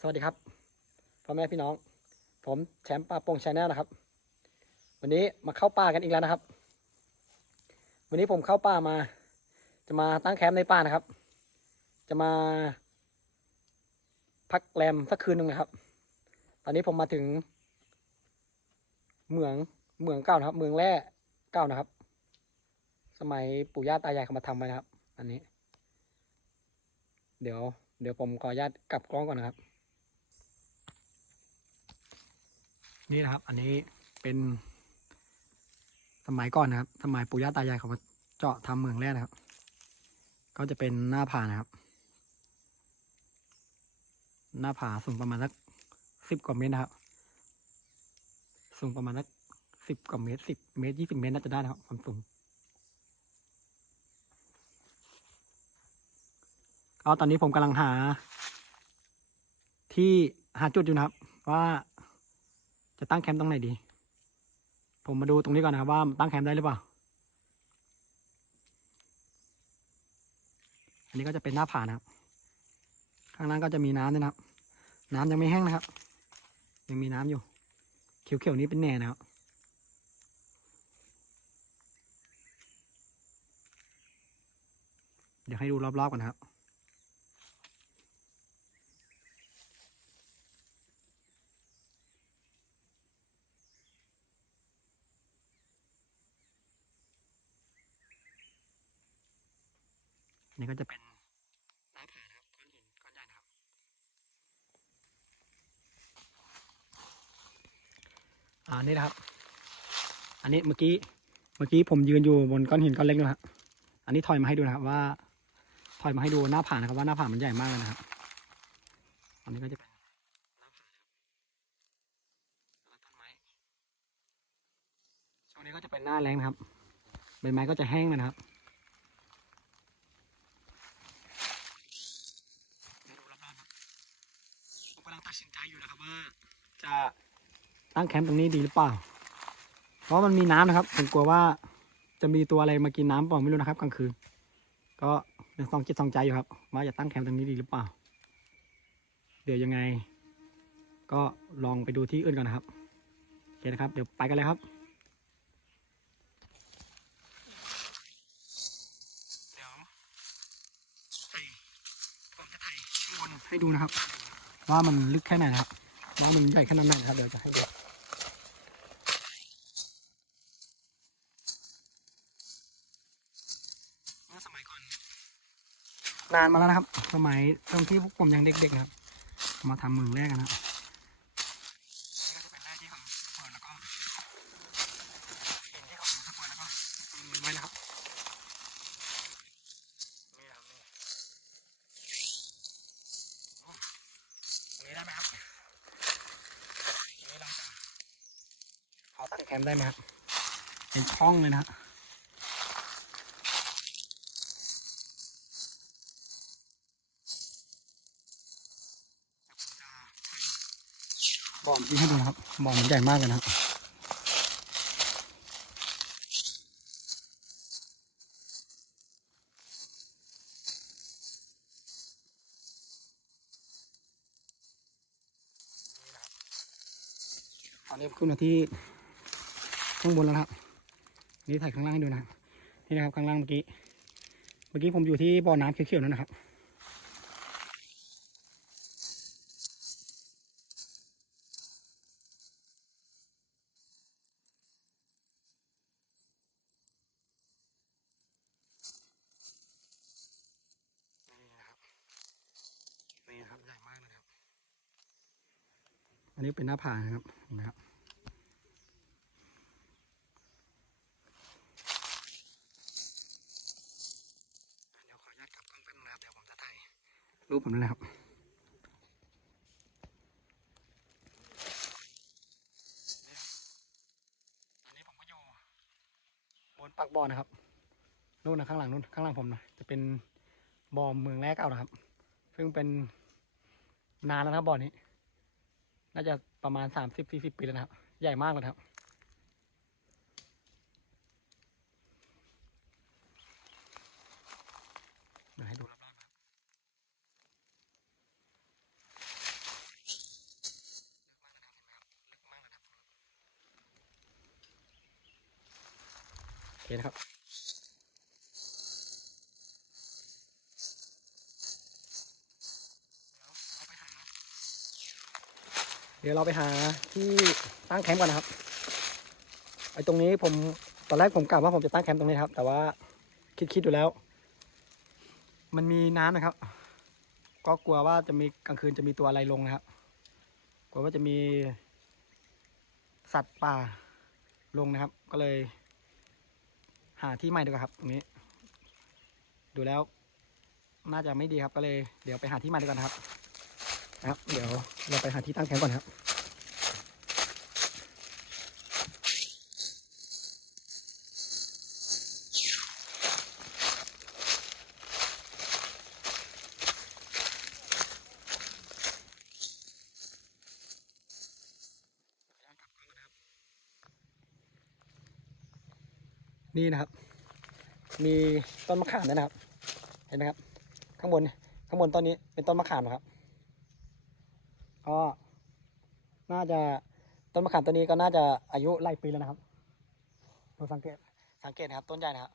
สวัสดีครับพ่อแม่พี่น้อง ผมแชมป์ป่าปงชาแนลนะครับ วันนี้มาเข้าป่ากันอีกแล้วนะครับ วันนี้ผมเข้าป่ามา จะมาตั้งแคมป์ในป่านะครับ จะมา พักแรมสักคืนหนึ่งนะครับ ตอนนี้ผมมาถึง เหมืองเหมืองเก่านะครับ เมืองแร่เก่านะครับ สมัยปู่ย่าตายายเขามาทำไว้นะครับ อันนี้ เดี๋ยวเดี๋ยวผมขออนุญาตกลับกล้องก่อนนะครับ นี่นะครับ อันนี้เป็น สมัยก่อนนะครับ สมัยปู่ย่าตายายเขามาเจาะทำเมืองแร่นะครับ ก็จะเป็นหน้าผานะครับ หน้าผาสูงประมาณสักสิบกว่าเมตรนะครับ สูงประมาณสักสิบกว่าเมตรสิบเมตรยี่สิบเมตรน่าจะได้นะครับความสูงก็ตอนนี้ผมกำลังหา ที่หาจุดอยู่นะครับ ว่า จะตั้งแคมป์ตรงไหนดี ผมมาดูตรงนี้ก่อนนะครับว่าตั้งแคมป์ได้หรือเปล่า อันนี้ก็จะเป็นหน้าผานะครับ ข้างล่างก็จะมีน้ำด้วยนะครับ น้ำยังไม่แห้งนะครับ ยังมีน้ำอยู่ เขียวๆนี้เป็นแหน่นะครับเดี๋ยวให้ดูรอบๆกันนะครับ นี้ก็จะเป็นหน้าผานะครับก้อนหินก้อนใหญ่นะครับ อ่านี่นะครับ อันนี้เมื่อกี้เมื่อกี้ผมยืนอยู่บนก้อนหินก้อนเล็กนะครับอันนี้ถอยมาให้ดูนะครับ ว่าถอยมาให้ดูหน้าผานะครับว่าหน้าผามันใหญ่มากเลยนะครับ อันนี้ก็จะเป็นหน้าผาครับต้นไม้ช่วงนี้ก็จะเป็นหน้าแรงนะครับ ใบไม้ก็จะแห้งเลยนะครับ ให้ดูรอบๆครับผมกำลังตัดสินใจอยู่นะครับว่า จะตั้งแคมป์ตรงนี้ดีหรือเปล่า เพราะมันมีน้ำนะครับ ผมกลัวว่าจะมีตัวอะไรมากินน้ำเปล่าไม่รู้นะครับกลางคืน ก็เป็นสองจิตสองใจอยู่ครับ ว่าจะตั้งแคมป์ตรงนี้ดีหรือเปล่า เดี๋ยวยังไง ก็ลองไปดูที่อื่นก่อนนะครับโอเคนะครับ เดี๋ยวไปกันเลยครับเดี๋ยวไถ่ผมจะไถ่ข้างบนให้ดูนะครับ ว่ามันลึกแค่ไหนนะครับ ว่ามันใหญ่ขนาดไหนนะครับ เดี๋ยวจะให้ดูเมื่อสมัยก่อนนานมาแล้วนะครับ สมัยตอนที่พวกผมยังเด็กๆนะครับ มาทำเมืองแรกกันนะครับนี่ก็จะเป็นแร่ที่ของสะเปิดแล้วก็หินที่ของสะเปิดแล้วก็มีไว้นะครับนี่นะครับนี่ ตรงนี้ได้ไหมครับตรงนี้เราจะขอตั้งแคมป์ ได้ไหมครับเป็นช่องเลยนะบ่อมที่ให้ดูนะครับบ่อมันใหญ่มากเลยนะครับตอนนี้ขึ้นมาที่ ข้างบนแล้วครับ นี่ถ่ายข้างล่างให้ดูนะครับนี่นะครับข้างล่างเมื่อกี้ เมื่อกี้ผมอยู่ที่บ่อน้ำเขียวๆนั่นนะครับนี่นะครับนี่นะครับใหญ่มากนะครับ อันนี้เป็นหน้าผานะครับเห็นไหมครับ เดี๋ยวขออนุญาตกลับกล้องแป๊บนึงนะครับ เดี๋ยวผมจะถ่าย รูปผมนั่นแหละครับอันนี้ผมก็อยู่บนปากบ่อนะครับนู่นนะข้างหลังนู่นข้างหลังผมนะจะเป็นบ่อเมืองแรกเก่านะครับ ซึ่งเป็นนานแล้วนะครับบ่อนี้ น่าจะประมาณสามสิบสี่สิบปีแล้วนะครับ ใหญ่มากเลยนะครับเดี๋ยวครับ เคนครับ เดี๋ยวเราไปหาที่ตั้งแคมป์ก่อนนะครับ ไอ้ตรงนี้ผมตอนแรกผมกะว่าผมจะตั้งแคมป์ตรงนี้นครับ แต่ว่าคิดคิดดูแล้ว มันมีน้ำนะครับ ก็กลัวว่าจะมีกลางคืนจะมีตัวอะไรลงนะครับ กลัวว่าจะมีสัตว์ป่าลงนะครับ ก็เลย หาที่ใหม่ดีกว่าครับตรงนี้ ดูแล้ว น่าจะไม่ดีครับก็เลย เดี๋ยวไปหาที่ใหม่ดีกว่านะครับนะครับ เดี๋ยวเราไปหาที่ตั้งแคมป์ก่อนครับ นี่นะครับ มีต้นมะขามด้วยนะครับ เห็นไหมครับ ข้างบนข้างบนต้นนี้เป็นต้นมะขามครับก็น่าจะต้นมะขามต้นนี้ก็น่าจะอายุหลายปีแล้วนะครับเราสังเกตสังเกตนะครับ ต้นใหญ่นะครับ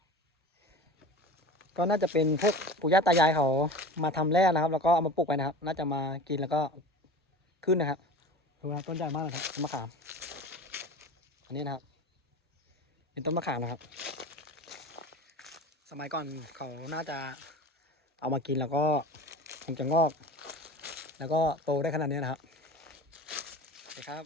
ก็น่าจะเป็นพวกปู่ย่าตายายเขามาทำแร่นะครับ แล้วก็เอามาปลูกไปนะครับ น่าจะมากินแล้วก็ขึ้นนะครับดูนะต้นใหญ่มากเลยครับต้นมะขาม อันนี้นะครับ เป็นต้นมะขามนะครับ สมัยก่อนเขาน่าจะเอามากินแล้วก็คงจะงอก แล้วก็โตได้ขนาดนี้นะครับโอเคครับ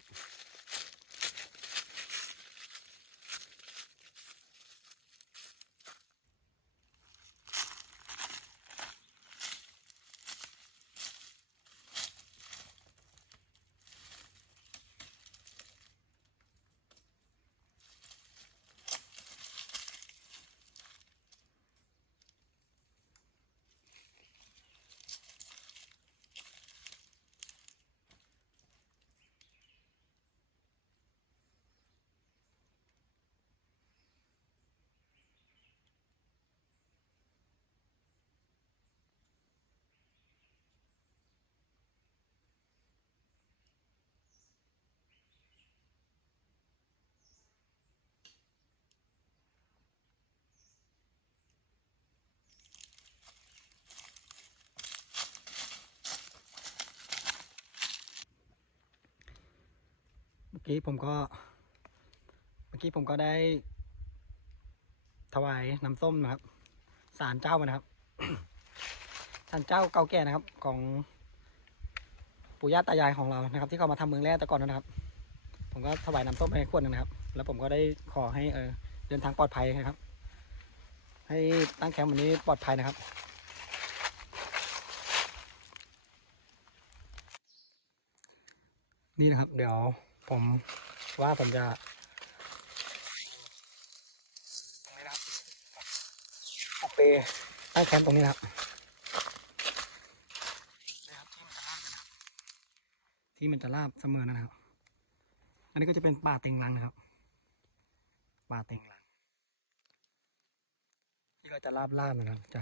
เมื่อกี้ผมก็ เมื่อกี้ผมก็ได้ ถวายน้ำส้มนะครับสารเจ้ามานะครับสารเจ้าเก่าแก่นะครับ ของปู่ย่าตายายของเรานะครับ ที่เขามาทำเมืองแร่แต่ก่อนนะครับ ผมก็ถวายน้ำส้มไปขวดนึงนะครับ แล้วผมก็ได้ขอให้เออเดินทางปลอดภัยนะครับ ให้ตั้งแคมป์วันนี้ปลอดภัยนะครับนี่นะครับ เดี๋ยว ผมว่าผมจะตรงนี้นะครับออกไปตั้งแคมป์ตรงนี้นะครับที่มันจะลาบนะครับที่มันจะลาบเสมอนะครับ อันนี้ก็จะเป็นป่าเต็งรังนะครับ ป่าเต็งรัง ที่ก็จะลาบลาบนะครับจะ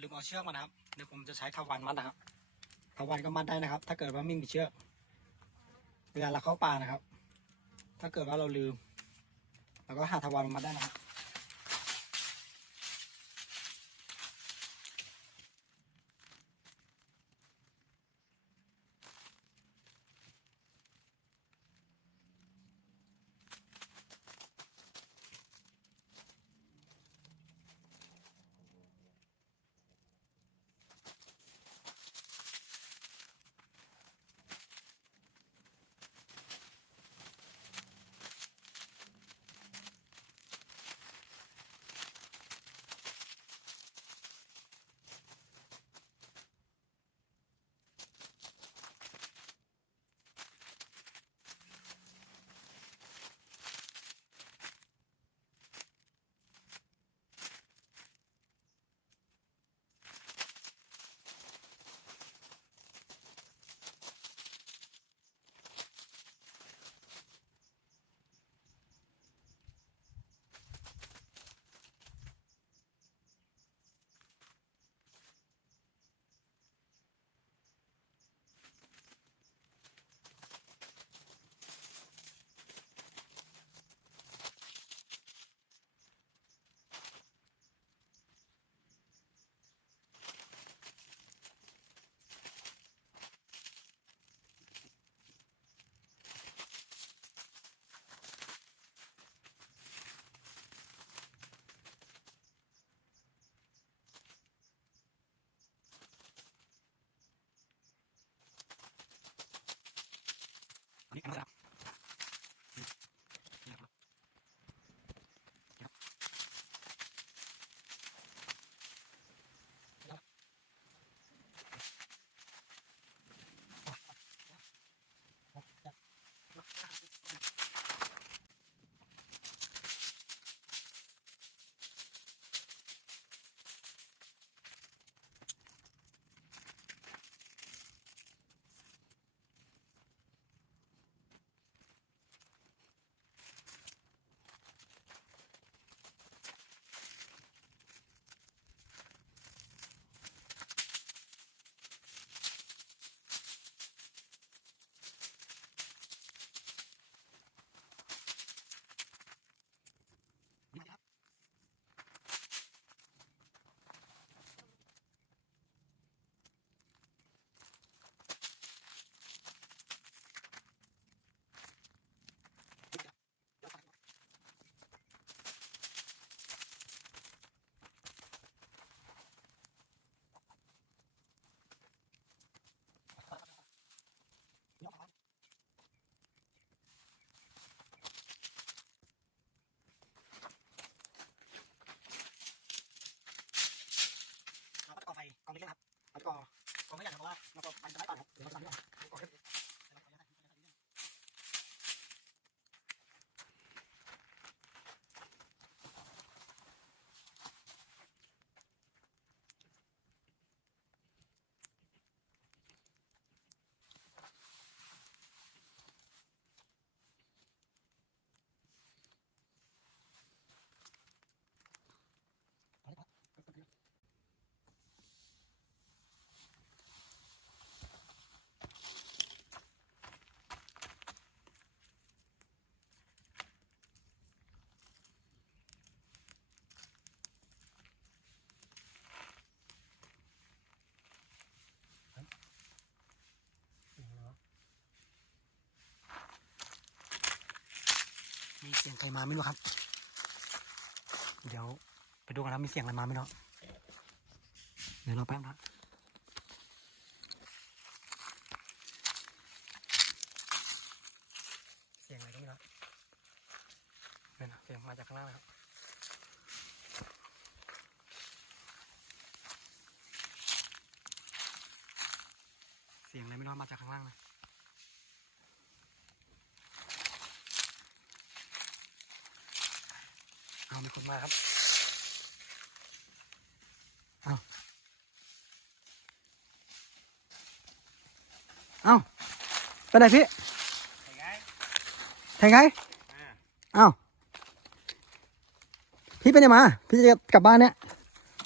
ลืมเอาเชือกมานะครับเดี๋ยวผมจะใช้ทวันมัดนะครับทวันก็มัดได้นะครับ ถ้าเกิดว่าไม่มีเชือกเวลาเราเข้าป่านะครับ ถ้าเกิดว่าเราลืมเราก็หาทวันมามัดได้นะครับ เสียงใครมาไม่รู้ครับ เดี๋ยวไปดูกันนะมีเสียงอะไรมาไม่รู้เดี๋ยวเราแป๊บนะเสียงอะไรก็ไม่รู้เป็นนะเสียงมาจากข้างล่างนะครับเสียงอะไรไม่รู้มาจากข้างล่างนะ เอามีคนมาครับ เอาเอาไปไหนพี่แทงไงเอาพี่ไปไหนมา พี่จะกลับบ้านเนี่ย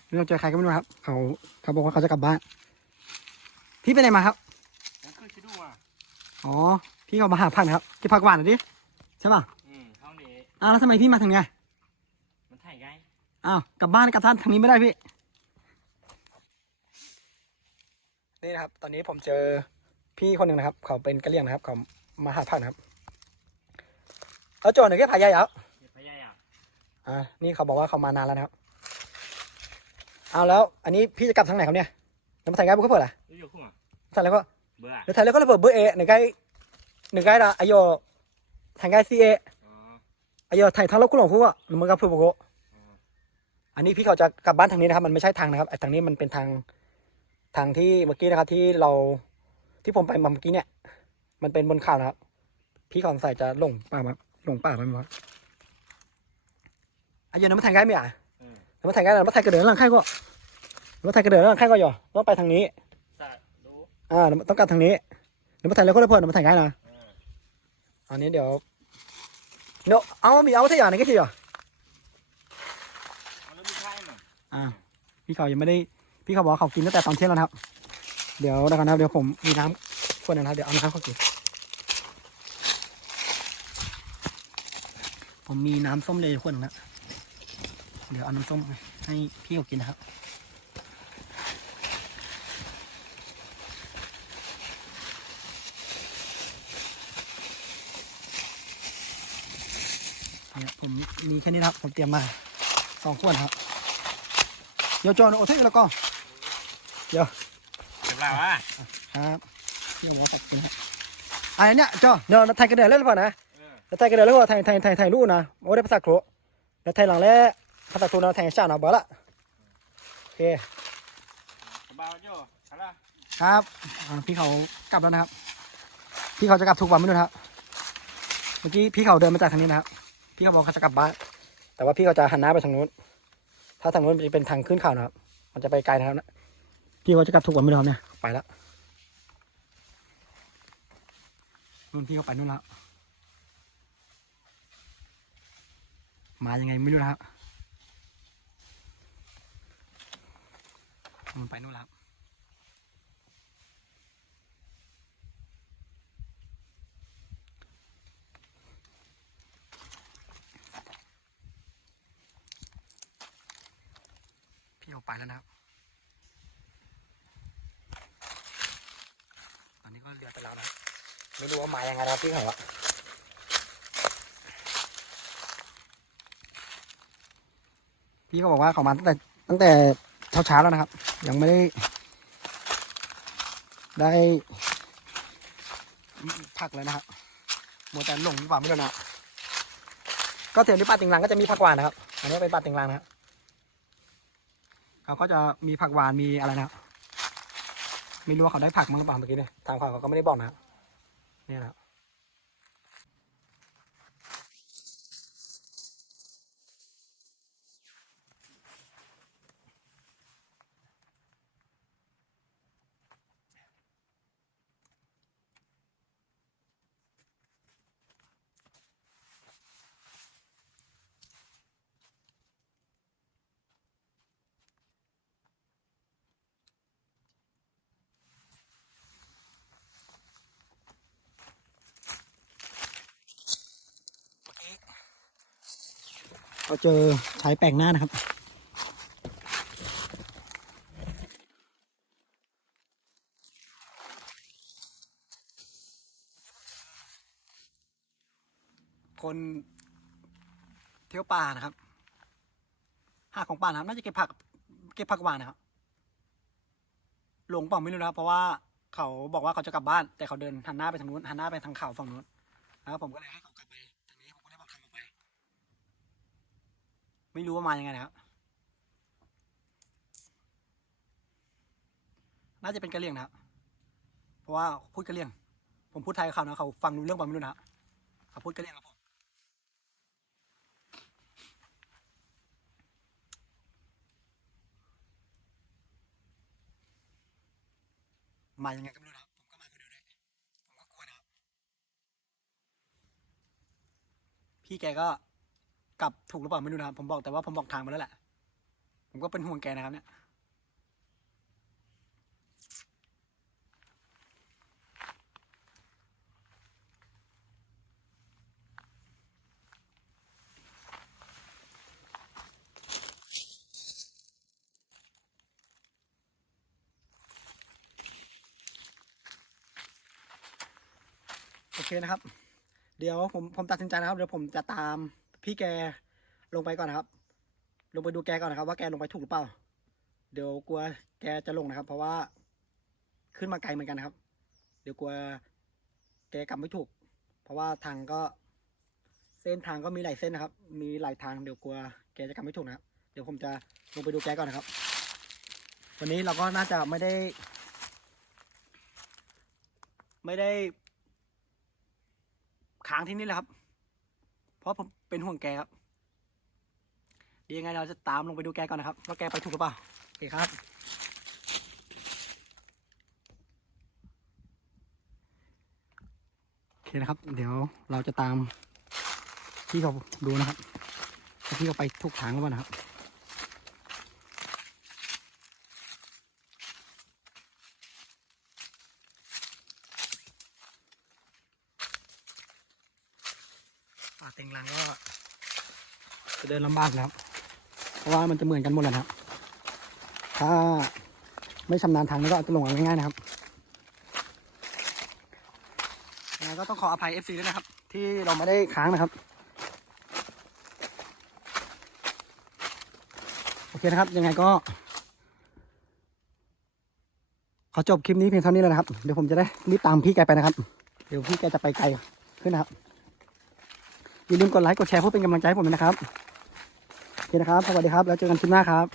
ไม่เราเจอใครก็ไม่รู้ครับ เขาเขาบอกว่าเขาจะกลับบ้าน พี่ไปไหนมาครับผมเคยคิดดูอะอ๋อ พี่เขามาหาผักนะครับที่ผักหวานหน่อยดิ ใช่ป่ะ อืมห้องนี้อ้าวแล้วทำไมพี่มาทางเนี้ยมันถ่ายไง อ้าวกลับบ้านกลับท่านทางนี้ไม่ได้พี่ นี่นะครับ ตอนนี้ผมเจอพี่คนหนึ่งนะครับ เขาเป็นกะเหรี่ยงนะครับ เขามาหาผักนะครับเอาโจรหนึ่งแค่ผายใหญ่เอาเห็ดพะยายอะอ่านี่เขาบอกว่าเขามานานแล้วนะครับเอาแล้ว อันนี้พี่จะกลับทางไหนครับเนี่ยน้ำมันไทยไกด์บุกเปิดอะรู้อยู่คุ้งอะไทยแล้วก็เบื่อเดี๋ยวไทยแล้วก็ระเบิดเบอร์เอหนึ่งไกด์หนึ่งไกด์ละอายโยทางไกด์ซีเออ๋ออายโยไทยทั้งโลกคุณหลงคู่อะมันกับพูโบโก อ๋ออันนี้พี่เขาจะกลับบ้านทางนี้นะครับมันไม่ใช่ทางนะครับไอ้ทางนี้มันเป็นทางทางที่เมื่อกี้นะครับที่เราที่ผมไปมาเมื่อกี้เนี่ย มันเป็นบนเขานะครับ พี่เขาสงสัยจะหลงป่ามาหลงป่าไปมั้งอายโยน้ำมันไทยไกด์ไม่อะอืมน้ำมันไทยไกด์น้ำมันไทยกระเดินหลังค่ายก็น้ำมันไทยกระเดินหลังค่ายก็อยู่ต้องไปทางนี้สัตว์รู้อ่าต้องกลับทางนี้น้ำมันไทยแล้วก็ระเบิดน้ำมันไทยไกด์นะเอออันนี้เดี๋ยวเนาะเอามีเอาที่อย่างนี้ก็ที่อยู่เอาแล้วมีใช่ไหม อ่าพี่เขายังไม่ได้ พี่เขาบอกว่าเขากินตั้งแต่ตอนเที่ยงแล้วนะครับ เดี๋ยวนะครับ เดี๋ยวผมมีน้ำขวดนะครับ เดี๋ยวเอาน้ำเขากิน ผมมีน้ำส้มเลยขวดหนึงนะเดี๋ยวเอาน้ำส้มให้พี่เขากินนะครับเนี่ยผมมีแค่นี้นะครับ ผมเตรียมมาสองขวดครับ เดี๋ยวจอห์นโอเทแล้วก็เจ็บแล้วอะครับนี่ผมว่าตัดเป็นครับอันเนี้ยจอเดี๋ยวไทยกระเดือเล่นหรือเปล่านะเออแล้วไทยกระเดือแล้วก็ไทยไทยไทยไทยรู้นะโอ้ได้ภาษาโครแล้วไทยหลังแล้วภาษาโครนะไทยชาตินะบอกละโอเคสบายอยู่เอาละครับอ่าพี่เขากลับแล้วนะครับ พี่เขาจะกลับทุกวันไม่รู้นะครับเมื่อกี้พี่เขาเดินมาจากทางนี้นะครับ พี่เขาบอกเขาจะกลับบ้านแต่ว่าพี่เขาจะหันหน้าไปทางนู้น ถ้าทางนู้นจะเป็นทางขึ้นเขานะครับ มันจะไปไกลนะครับนะพี่เขาจะกลับทุกวันไม่รู้ครับเนี่ยไปแล้วนู่นพี่เขาไปนู่นแล้วมายังไงไม่รู้นะครับมันไปนู่นแล้วครับ พี่เอา ไปแล้วนะครับตอนนี้ก็เหลือแต่เรานะ ไม่รู้ว่ามายังไงนะครับพี่เขาอะพี่ก็บอกว่าเขามาตั้งแต่ตั้งแต่เช้าเช้าๆแล้วนะครับ ยังไม่ได้ ได้ผักเลยนะครับมัวแต่หลงหรือเปล่าไม่รู้นะก็เถียงที่ป่าติงลังก็จะมีผักหวานนะครับ อันนี้เป็นป่าติงลังนะครับ เขาก็จะมีผักหวานมีอะไรนะครับไม่รู้ว่าเขาได้ผักมั้งหรือเปล่าเมื่อกี้เนี่ยทางเขาเขาก็ไม่ได้บอกนะครับเนี่ยนะ เราเจอชายแปลกหน้านะครับ คนเที่ยวป่านะครับ หาของป่านะครับน่าจะเก็บผัก เก็บผักหวานนะครับ หลงปล่าไม่รู้นะครับเพราะว่าเขาบอกว่าเขาจะกลับบ้าน แต่เขาเดินหันหน้าไปทางนู้นหันหน้าไปทางเขาฝั่งนู้นนะครับผมก็เลยให้เขากลับไปทางนี้ ผมก็เลยบอกทางออกไป ไม่รู้ว่ามายังไงนะครับ น่าจะเป็นกะเหรี่ยงนะครับ เพราะว่าพูดกะเหรี่ยง ผมพูดไทยกับเขานะเขาฟังรู้เรื่องเปล่าไม่รู้นะครับเขาพูดกะเหรี่ยงกับผมมายังไงก็ไม่รู้นะครับผมก็มาคนเดียวเลยผมก็กลัวนะพี่แกก็ กลับถูกหรือเปล่าไม่รู้นะครับ ผมบอกแต่ว่าผมบอกทางมาแล้วแหละ ผมก็เป็นห่วงแกนะครับเนี่ยโอเคนะครับ เดี๋ยวผมผมตัดสินใจนะครับ เดี๋ยวผมจะตาม พี่แกลงไปก่อนนะครับ ลงไปดูแกก่อนนะครับ ว่าแกลงไปถูกหรือเปล่า เดี๋ยวกลัวแกจะลงนะครับ เพราะว่าขึ้นมาไกลเหมือนกันนะครับ เดี๋ยวกลัวแกกลับไม่ถูก เพราะว่าทางก็ เส้นทางก็มีหลายเส้นนะครับ มีหลายทางเดี๋ยวกลัวแกจะกลับไม่ถูกนะครับ เดี๋ยวผมจะลงไปดูแกก่อนนะครับ วันนี้เราก็น่าจะไม่ได้ ไม่ได้ค้างที่นี่แหละครับ เพราะผมเป็นห่วงแกครับเดี๋ยวยังไงเราจะตามลงไปดูแกก่อนนะครับว่าแกไปถูกหรือเปล่าโอเคครับ โอเคนะครับ เดี๋ยวเราจะตามพี่เขาดูนะครับพี่เขาไปถูกทางหรือเปล่านะครับ เต็งรังก็จะเดินลำบากนะครับ เพราะว่ามันจะเหมือนกันหมดแหละครับ ถ้าไม่ชำนาญทางนี่ก็อาจจะหลงง่ายๆนะครับยังไงก็ต้องขออภัย FC ด้วยนะครับ ที่เราไม่ได้ค้างนะครับ โอเคนะครับ ยังไงก็ ขอจบคลิปนี้เพียงเท่านี้แล้วนะครับ เดี๋ยวผมจะได้รีบตามพี่แกไปนะครับ เดี๋ยวพี่แกจะไปไกลขึ้นนะครับ อย่าลืมกดไลค์กดแชร์เพื่อเป็นกำลังใจให้ผมด้วยนะครับโอเคนะครับ สวัสดีครับ แล้วเจอกันคลิปหน้าครับ